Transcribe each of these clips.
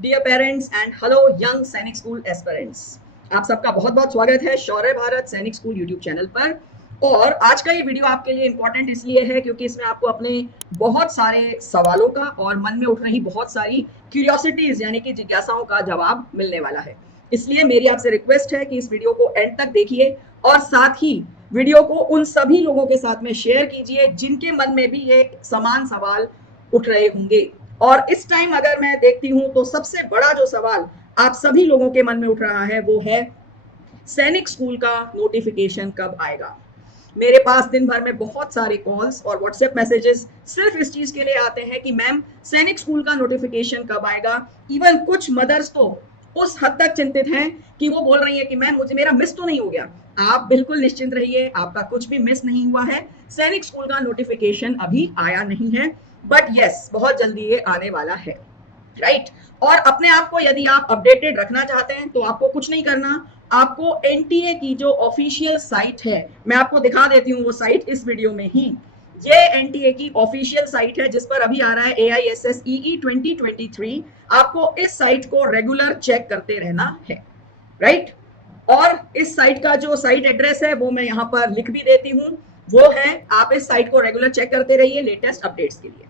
Dear parents and hello young Sainik school aspirants, आप सबका बहुत बहुत स्वागत है शौर्य भारत सैनिक स्कूल यूट्यूब चैनल पर। और आज का ये वीडियो आपके लिए इंपॉर्टेंट इसलिए है क्योंकि इसमें आपको अपने बहुत सारे सवालों का और मन में उठ रही बहुत सारी क्यूरियोसिटीज यानी कि जिज्ञासाओं का जवाब मिलने वाला है। इसलिए मेरी आपसे रिक्वेस्ट है कि इस वीडियो को एंड तक देखिए और साथ ही वीडियो को उन सभी लोगों के साथ में शेयर कीजिए जिनके मन में भी ये समान सवाल उठ रहे होंगे। और इस टाइम अगर मैं देखती हूं तो सबसे बड़ा जो सवाल आप सभी लोगों के मन में उठ रहा है वो है सैनिक स्कूल का नोटिफिकेशन कब आएगा। मेरे पास दिन भर में बहुत सारे कॉल्स और व्हाट्सएप मैसेजेस सिर्फ इस चीज के लिए आते हैं कि मैम सैनिक स्कूल का नोटिफिकेशन कब आएगा। इवन कुछ मदर्स तो उस हद तक चिंतित हैं कि वो बोल रही है कि मैम मुझे मेरा मिस तो नहीं हो गया। आप बिल्कुल निश्चिंत रहिए, आपका कुछ भी मिस नहीं हुआ है। सैनिक स्कूल का नोटिफिकेशन अभी आया नहीं है, बट यस बहुत जल्दी ये आने वाला है, राइट। और अपने आप को यदि आप अपडेटेड रखना चाहते हैं तो आपको कुछ नहीं करना, आपको एनटीए की जो ऑफिशियल साइट है मैं आपको दिखा देती हूँ वो साइट इस वीडियो में ही। ये एनटीए की ऑफिशियल साइट है जिस पर अभी आ रहा है AISSEE 2023। आपको इस साइट को रेगुलर चेक करते रहना है, राइट। और इस साइट का जो साइट एड्रेस है वो मैं यहाँ पर लिख भी देती हूँ, वो है आप इस साइट को रेगुलर चेक करते रहिए लेटेस्ट अपडेट्स के लिए।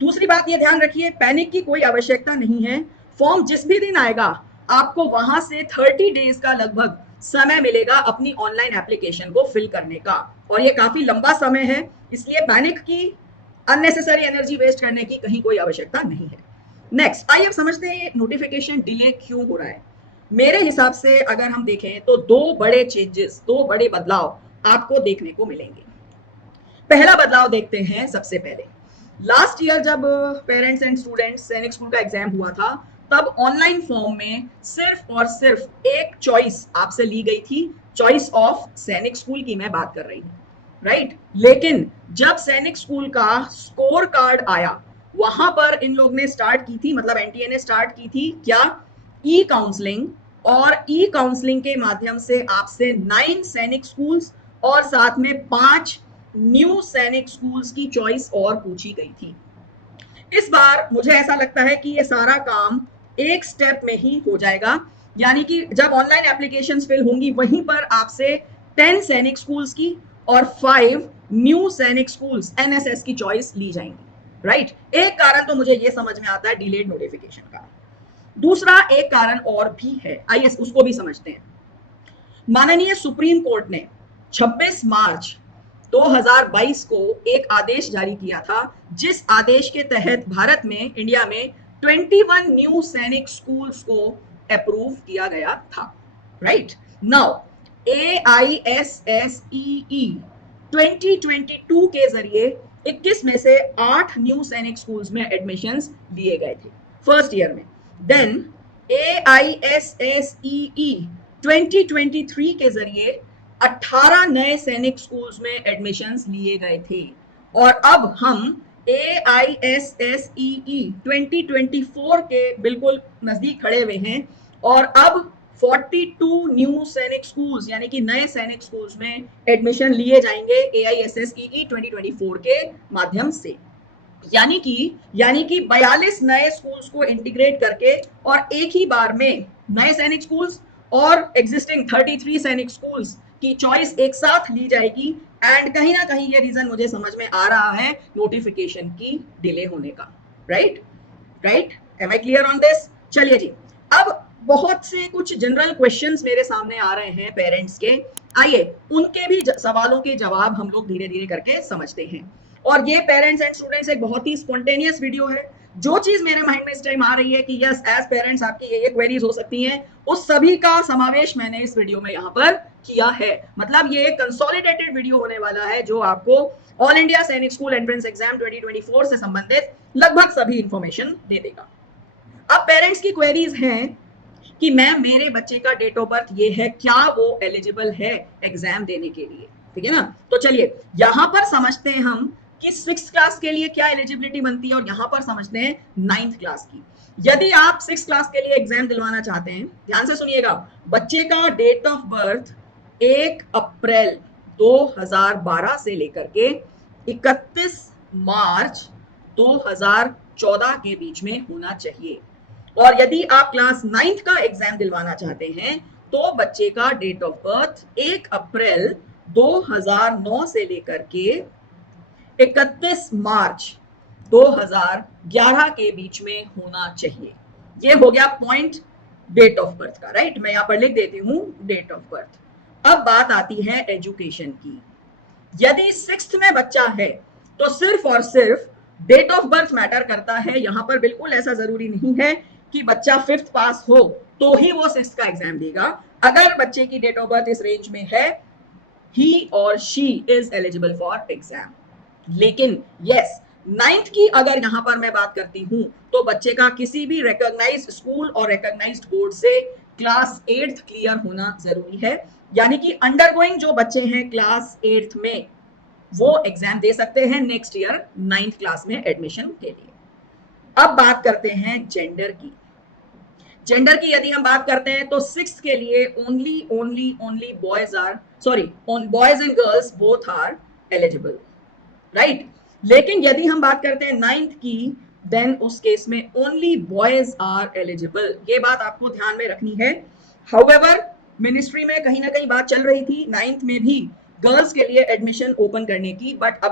दूसरी बात ये ध्यान रखिए, पैनिक की कोई आवश्यकता नहीं है। फॉर्म जिस भी दिन आएगा आपको वहां से 30 डेज का लगभग समय मिलेगा अपनी ऑनलाइन एप्लीकेशन को फिल करने का, और ये काफी लंबा समय है, इसलिए पैनिक की अननेसेसरी एनर्जी वेस्ट करने की कहीं कोई आवश्यकता नहीं है। नेक्स्ट आइए अब समझते हैं ये नोटिफिकेशन डिले क्यों हो रहा है। मेरे हिसाब से अगर हम देखें तो दो बड़े चेंजेस, दो बड़े बदलाव आपको देखने को मिलेंगे। पहला बदलाव देखते हैं सबसे पहले। लास्ट ईयर जब पेरेंट्स एंड स्टूडेंट्स सैनिक स्कूल का एग्जाम हुआ था तब ऑनलाइन फॉर्म में सिर्फ और सिर्फ एक चॉइस आपसे ली गई थी, चॉइस ऑफ सैनिक स्कूल की मैं बात कर रही हूँ, राइट। लेकिन जब सैनिक स्कूल का स्कोर कार्ड आया वहां पर इन लोग ने स्टार्ट की थी, मतलब एनटीए ने स्टार्ट की थी क्या, ई काउंसलिंग। और ई काउंसलिंग के माध्यम से आपसे 9 सैनिक स्कूल्स और साथ में 5 न्यू सैनिक स्कूल्स की चॉइस और पूछी गई थी। इस बार मुझे ऐसा लगता है कि ये सारा काम एक स्टेप में ही हो जाएगा, यानी कि जब ऑनलाइन एप्लीकेशंस फिल होंगी वहीं पर आपसे 10 सैनिक स्कूल्स की और 5 न्यू सैनिक स्कूल्स एनएसएस की चॉइस ली जाएंगी, राइट। एक कारण तो मुझे ये समझ में आता है डिलेड नोटिफिकेशन का, दूसरा एक कारण और भी है, आइए उसको भी समझते हैं। माननीय सुप्रीम कोर्ट ने 26 मार्च 2022 को एक आदेश जारी किया था जिस आदेश के तहत भारत में, इंडिया में 21 न्यू सैनिक स्कूल्स को अप्रूव किया गया था, राइट। नाउ AISSEE 2022 के जरिए 21 में से 8 न्यू सैनिक स्कूल्स में एडमिशंस लिए गए थे फर्स्ट ईयर में। देन AISSEE 2023 के जरिए 18 नए सैनिक स्कूल्स में एडमिशंस लिए गए थे। और अब हम AISSEE 2024 के बिल्कुल नजदीक खड़े हुए हैं और अब 42 न्यू सैनिक स्कूल्स यानी कि नए सैनिक स्कूल्स में एडमिशन लिए जाएंगे AISSEE 2024 के माध्यम से। यानी कि 42 नए स्कूल्स को इंटीग्रेट करके और एक ही बार में नए सैनिक स्कूल्स और एग्जिस्टिंग 33 सैनिक स्कूल्स की चॉइस एक साथ ली जाएगी। एंड कहीं ना कहीं ये रीजन मुझे समझ में आ रहा है नोटिफिकेशन की डिले होने का, right. Am I clear on this? चलिए जी, अब बहुत से कुछ जनरल क्वेश्चंस मेरे सामने आ रहे हैं पेरेंट्स के, आइए उनके भी सवालों के जवाब हम लोग धीरे धीरे करके समझते हैं। और ये पेरेंट्स एंड स्टूडेंट्स एक बहुत ही स्पॉन्टेनियस वीडियो है। जो चीज मेरे माइंड में इस टाइम आ रही है कि यस एज पेरेंट्स आपकी ये क्वेरीज हो सकती हैं, उस सभी का समावेश मैंने इस वीडियो में यहाँ पर किया है। मतलब ये एक कंसोलिडेटेड वीडियो होने वाला है जो आपको ऑल इंडिया सैनिक स्कूल एंट्रेंस एग्जाम 2024 से संबंधित लगभग सभी इंफॉर्मेशन दे देगा। अब पेरेंट्स की क्वेरीज हैं कि मैम मेरे बच्चे का डेट ऑफ बर्थ ये है, क्या वो एलिजिबल है एग्जाम देने के लिए, ठीक है ना। तो चलिए यहां पर समझते हैं हम कि 6th क्लास के लिए क्या एलिजिबिलिटी बनती है और यहां पर समझते हैं 9th क्लास की। यदि आप 6th क्लास के लिए एग्जाम दिलवाना चाहते हैं, ध्यान से सुनिएगा, बच्चे का डेट ऑफ बर्थ 1 अप्रैल 2012 से लेकर के 31 मार्च 2014 के बीच में होना चाहिए। और यदि आप क्लास 9th का एग्जाम दिलवाना चाहते हैं तो बच्चे का डेट ऑफ बर्थ 1 अप्रैल 2009 से लेकर के 31 मार्च 2011 के बीच में होना चाहिए। ये हो गया पॉइंट डेट ऑफ बर्थ का, राइट। मैं यहां पर लिख देती हूं डेट ऑफ बर्थ। अब बात आती है एजुकेशन की। यदि 6th में बच्चा है तो सिर्फ और सिर्फ डेट ऑफ बर्थ मैटर करता है। यहां पर बिल्कुल ऐसा जरूरी नहीं है कि बच्चा 5th पास हो तो ही वो 6th का एग्जाम देगा। अगर बच्चे की डेट ऑफ बर्थ इस रेंज में है, he or she is eligible for exam। लेकिन यस, 9th की अगर यहां पर मैं बात करती हूं तो बच्चे का किसी भी रिकॉग्नाइज्ड स्कूल और रिकॉग्नाइज्ड बोर्ड से क्लास 8th क्लियर होना जरूरी है। यानी कि अंडरगोइंग जो बच्चे हैं क्लास 8th में वो एग्जाम दे सकते हैं नेक्स्ट ईयर 9th क्लास में एडमिशन के लिए। अब बात करते हैं जेंडर की। जेंडर की यदि हम बात करते हैं तो 6th के लिए only boys and girls both are eligible, right. लेकिन यदि हम बात करते हैं 9th की, देन उस केस में ओनली बॉयज आर एलिजिबल। ये बात आपको ध्यान में रखनी है। हाउएवर मिनिस्ट्री में कहीं ना कहीं बात चल रही थी 9th में भी गर्ल्स के लिए एडमिशन ओपन करने की, बट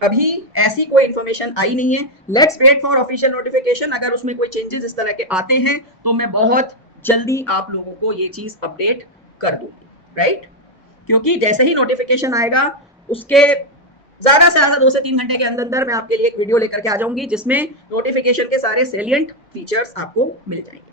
अभी ऐसी कोई इंफॉर्मेशन आई नहीं है। Let's wait for official notification. अगर उसमें कोई चेंजेस इस तरह के आते हैं तो मैं बहुत जल्दी आप लोगों को ये चीज अपडेट कर दूंगी, राइट। क्योंकि जैसे ही नोटिफिकेशन आएगा उसके ज्यादा से ज्यादा 2 से 3 घंटे के अंदर अंदर मैं आपके लिए एक वीडियो लेकर के आ जाऊंगी जिसमें नोटिफिकेशन के सारे सेलिएंट फीचर्स आपको मिल जाएंगे।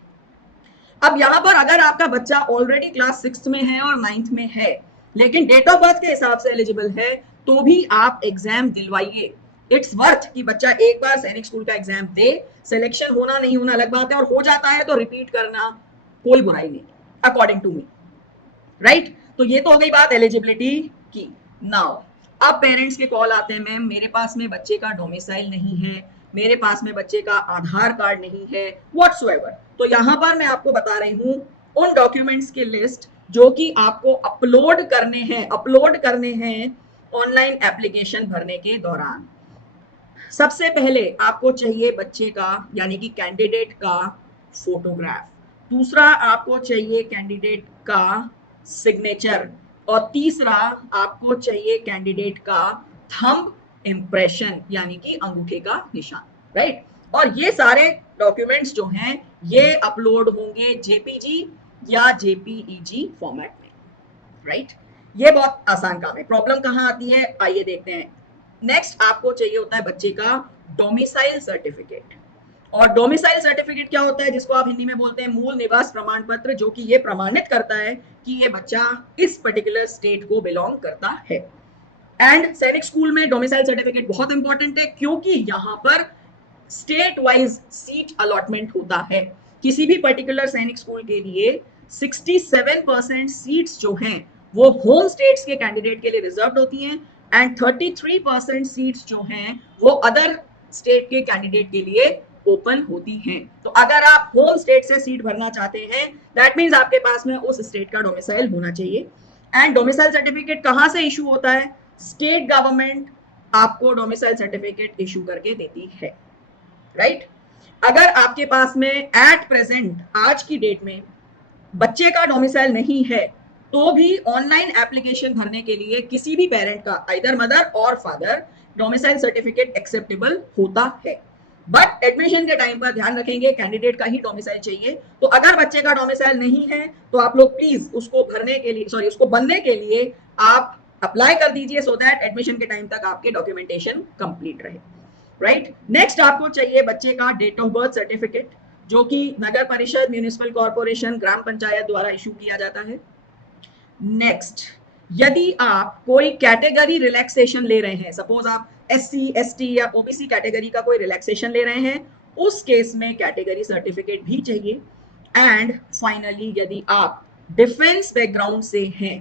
अब यहाँ पर अगर आपका बच्चा ऑलरेडी क्लास 6th में है और 9th में है लेकिन डेट ऑफ बर्थ के हिसाब से एलिजिबल है तो भी आप एग्जाम दिलवाइए। इट्स वर्थ कि बच्चा एक बार सैनिक स्कूल का एग्जाम दे। सिलेक्शन होना नहीं होना अलग बात है, और हो जाता है तो रिपीट करना कोई बुराई नहीं, अकॉर्डिंग टू मी, राइट। तो ये तो हो गई बात एलिजिबिलिटी की। नाउ अब पेरेंट्स के कॉल आते हैं, मैम मेरे पास में बच्चे का डोमिसाइल नहीं है, मेरे पास में बच्चे का आधार कार्ड नहीं है, व्हाट्सोएवर। तो यहां पर मैं आपको बता रही हूं उन डॉक्यूमेंट्स की लिस्ट जो कि आपको अपलोड करने हैं ऑनलाइन एप्लीकेशन भरने के दौरान। सबसे पहले आपको चाहिए बच्चे का यानी कि कैंडिडेट का फोटोग्राफ। दूसरा आपको चाहिए कैंडिडेट का सिग्नेचर, और तीसरा आपको चाहिए कैंडिडेट का थंब इंप्रेशन यानी कि अंगूठे का निशान, राइट। और ये सारे डॉक्यूमेंट्स जो हैं ये अपलोड होंगे जेपीजी या जेपीईजी फॉर्मेट में, राइट। ये बहुत आसान काम है। प्रॉब्लम कहां आती है आइए देखते हैं। नेक्स्ट आपको चाहिए होता है बच्चे का डोमिसाइल सर्टिफिकेट। और डोमिसाइल सर्टिफिकेट क्या होता है, जिसको आप हिंदी में बोलते हैं मूल निवास प्रमाण पत्र, जो कि ये प्रमाणित करता है कि ये बच्चा इस पर्टिकुलर स्टेट को बिलोंग करता है। एंड सैनिक स्कूल में डोमिसाइल सर्टिफिकेट बहुत इंपॉर्टेंट है क्योंकि यहां पर स्टेट वाइज सीट अलॉटमेंट होता है। किसी भी पर्टिकुलर सैनिक स्कूल के लिए 67% सीट्स जो हैं वो होम स्टेट्स के कैंडिडेट के लिए रिजर्व होती हैं, एंड 33% सीट्स जो हैं वो अदर स्टेट के कैंडिडेट के लिए ओपन होती हैं। तो अगर आप होम स्टेट से सीट भरना चाहते हैं दैट मींस आपके पास में उस स्टेट का डोमिसाइल होना चाहिए। एंड डोमिसाइल सर्टिफिकेट कहां से इशू होता है, स्टेट गवर्नमेंट आपको डोमिसाइल सर्टिफिकेट इशू करके देती है, राइट। अगर आपके पास में एट प्रेजेंट आज की डेट में बच्चे का डोमिसाइल नहीं है तो भी ऑनलाइन एप्लीकेशन भरने के लिए किसी भी पेरेंट का आइदर मदर और फादर डोमिसाइल सर्टिफिकेट एक्सेप्टेबल होता है। बट एडमिशन के टाइम पर ध्यान रखेंगे कैंडिडेट का ही डोमिसाइल चाहिए। तो अगर बच्चे का डोमिसाइल नहीं है तो आप लोग प्लीज उसको बनने के लिए आप अप्लाई कर दीजिए सो दैट एडमिशन के टाइम तक आपके डॉक्यूमेंटेशन कंप्लीट रहे, राइट। नेक्स्ट आपको चाहिए बच्चे का डेट ऑफ बर्थ सर्टिफिकेट, जो कि नगर परिषद, म्यूनिसिपल कॉर्पोरेशन, ग्राम पंचायत द्वारा इशू किया जाता है। नेक्स्ट, यदि आप कोई कैटेगरी रिलैक्सेशन ले रहे हैं, सपोज आप SC ST या OBC कैटेगरी का कोई रिलैक्सेशन ले रहे हैं, उस केस में कैटेगरी सर्टिफिकेट भी चाहिए। एंड फाइनली यदि आप डिफेंस बैकग्राउंड से हैं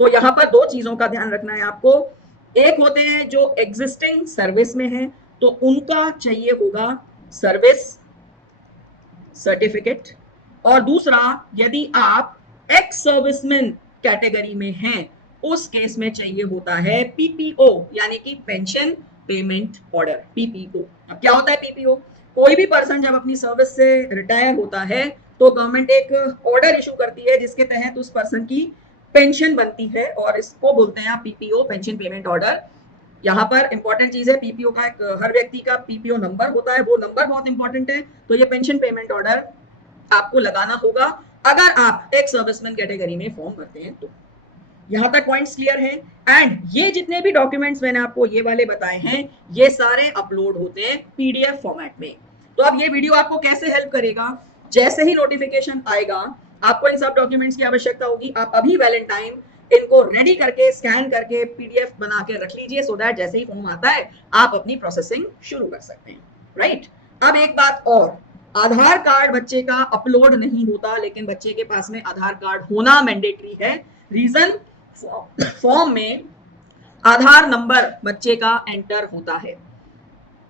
तो यहां पर 2 चीजों का ध्यान रखना है आपको। एक होते हैं जो एग्जिस्टिंग सर्विस में है तो उनका चाहिए होगा सर्विस सर्टिफिकेट, और दूसरा यदि आप एक्स सर्विसमैन कैटेगरी में हैं उस केस में चाहिए होता है PPO यानी कि पेंशन पेमेंट ऑर्डर, PPO। अब क्या होता है PPO? कोई भी पर्सन जब अपनी सर्विस से रिटायर होता है तो गवर्नमेंट एक ऑर्डर इशू करती है जिसके तहत उस पर्सन की पेंशन बनती है और इसको बोलते हैं पीपीओ, पेंशन पेमेंट ऑर्डर। यहाँ पर इंपॉर्टेंट चीज है, पीपीओ का हर व्यक्ति का पीपीओ नंबर होता है, वो नंबर बहुत इंपॉर्टेंट है। तो ये पेंशन पेमेंट ऑर्डर आपको लगाना होगा अगर आप एक सर्विसमैन कैटेगरी में फॉर्म भरते हैं तो। यहाँ तक पॉइंट्स क्लियर हैं। एंड ये जितने भी डॉक्यूमेंट्स मैंने आपको ये वाले बताए हैं ये सारे अपलोड होते हैं पीडीएफ फॉर्मेट में। तो अब ये वीडियो आपको कैसे हेल्प करेगा, जैसे ही नोटिफिकेशन आएगा आपको इन सब डॉक्यूमेंट्स की आवश्यकता होगी। आप अभी वैलेंटाइन इनको रेडी करके स्कैन करके पीडीएफ बना के रख लीजिए सो दैट जैसे ही फॉर्म आता है आप अपनी प्रोसेसिंग शुरू कर सकते हैं। राइट। अब एक बात और, आधार कार्ड बच्चे का अपलोड नहीं होता लेकिन बच्चे के पास में आधार कार्ड होना मैंडेटरी है। रीजन, फॉर्म में आधार नंबर बच्चे का एंटर होता है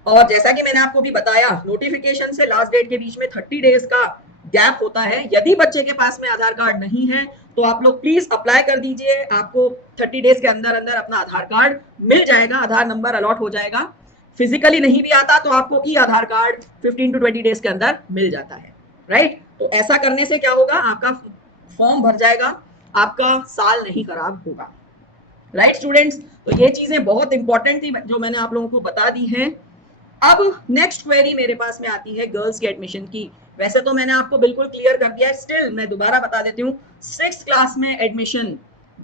और जैसा कि मैंने आपको भी बताया नोटिफिकेशन से लास्ट डेट के बीच में 30 डेज का गैप होता है। यदि बच्चे के पास में आधार कार्ड नहीं है तो आप लोग प्लीज अप्लाई कर दीजिए, आपको 30 डेज के अंदर अंदर अपना आधार कार्ड मिल जाएगा, आधार नंबर अलॉट हो जाएगा। फिजिकली नहीं भी आता तो आपको ई आधार कार्ड 15 to 20 डेज के अंदर मिल जाता है। राइट। तो ऐसा करने से क्या होगा, आपका फॉर्म भर जाएगा, आपका साल नहीं खराब होगा। राइट स्टूडेंट्स, तो ये चीजें बहुत इंपॉर्टेंट थी जो मैंने आप लोगों को बता दी हैं। अब नेक्स्ट क्वेरी मेरे पास में आती है गर्ल्स के एडमिशन की। वैसे तो मैंने आपको बिल्कुल क्लियर कर दिया है, स्टिल मैं दोबारा बता देती हूँ। 6th क्लास में एडमिशन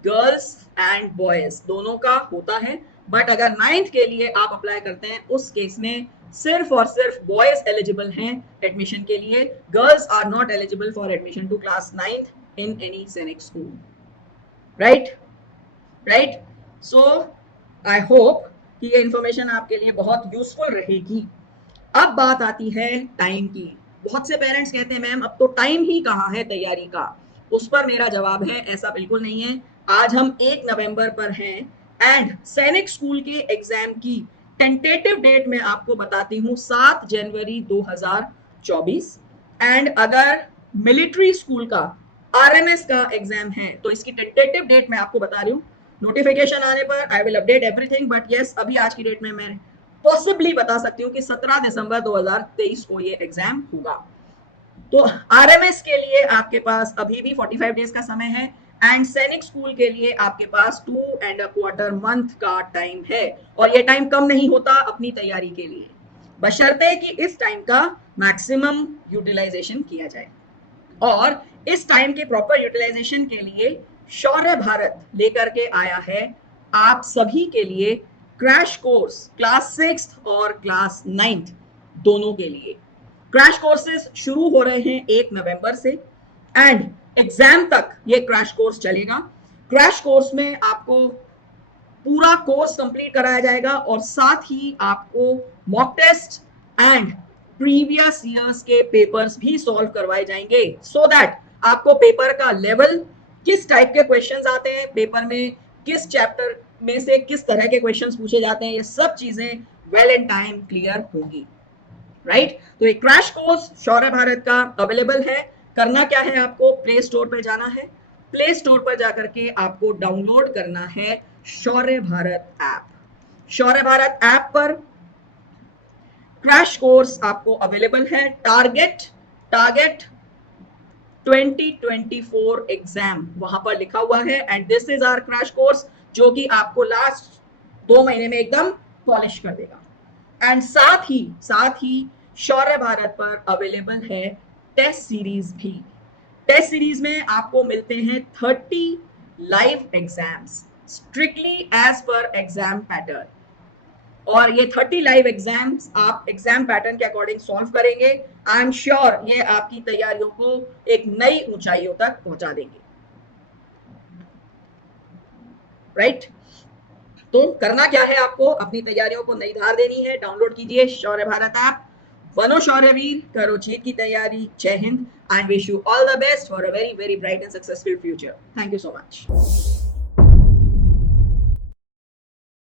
गर्ल्स एंड बॉयज दोनों का होता है, बट अगर 9th के लिए आप अप्लाई करते हैं उस केस में सिर्फ और सिर्फ बॉयज एलिजिबल हैं एडमिशन के लिए। Girls are not eligible for admission to class 9th in any Sainik school. Right. Right. So I hope कि ये इंफॉर्मेशन आपके लिए बहुत यूजफुल रहेगी। अब बात आती है टाइम की। बहुत से पेरेंट्स कहते हैं मैम अब तो टाइम ही कहाँ है तैयारी का। उस पर मेरा जवाब है ऐसा बिल्कुल नहीं है। आज हम 1 नवंबर पर हैं एंड सैनिक स्कूल के एग्जाम की टेंटेटिव डेट मैं आपको बताती हूँ 7 जनवरी 2024। एंड अगर मिलिट्री स्कूल का आरएमएस का एग्जाम है तो इसकी टेंटेटिव डेट मैं आपको बता रही हूँ। नोटिफिकेशन आने पर I will update everything, but yes अभी आज की डेट में मैं पॉसिबली बता सकती हूँ कि 17 दिसंबर 2023 को ये एग्जाम होगा। तो आरएमएस के लिए आपके पास अभी भी 45 डेज का समय है एंड सैनिक स्कूल के लिए आपके पास 2.25 मंथ का टाइम है और ये टाइम कम नहीं होता अपनी तैयारी के लिए, बशर्ते कि इस टाइम का मैक्सिमम यूटिलाइजेशन किया जाए। और इस टाइम के प्रॉपर यूटिलाइजेशन के लिए शौर्य भारत लेकर के आया है आप सभी के लिए क्रैश कोर्स क्लास 6th और क्लास 9th दोनों के लिए। क्रैश कोर्सेज शुरू हो रहे हैं 1 नवंबर से एंड एग्जाम तक ये क्रैश कोर्स चलेगा। क्रैश कोर्स में आपको पूरा कोर्स कंप्लीट कराया जाएगा और साथ ही आपको mock test and previous years के पेपर्स भी सॉल्व करवाए जाएंगे सो दैट आपको पेपर का लेवल, किस टाइप के क्वेश्चंस आते हैं पेपर में, किस चैप्टर में से किस तरह के क्वेश्चंस पूछे जाते हैं, ये सब चीजें वेल इन टाइम क्लियर होगी। राइट। तो एक क्रैश कोर्स शौर्य भारत का अवेलेबल है। करना क्या है, आपको प्ले स्टोर पर जाना है, प्ले स्टोर पर जाकर के आपको डाउनलोड करना है शौर्य भारत ऐप। शौर्य भारत ऐप पर क्रैश कोर्स आपको अवेलेबल है। टारगेट 2024 एग्जाम वहां पर लिखा हुआ है and this is our crash course जो कि आपको लास्ट 2 महीने में एकदम पॉलिश कर देगा। एंड साथ ही शौर्य भारत पर अवेलेबल है टेस्ट सीरीज भी। टेस्ट सीरीज में आपको मिलते हैं 30 live exams strictly as per exam pattern और ये 30 लाइव एग्जाम्स आप एग्जाम पैटर्न के अकॉर्डिंग सॉल्व करेंगे। आई एम श्योर ये आपकी तैयारियों को एक नई ऊंचाइयों तक पहुंचा देंगे। राइट। तो करना क्या है, आपको अपनी तैयारियों को नई धार देनी है। डाउनलोड कीजिए शौर्य भारत ऐप, बनो शौर्यवीर, करो जीत की तैयारी। जय Hind. I wish you all the best for a very very bright and successful future. Thank you so much.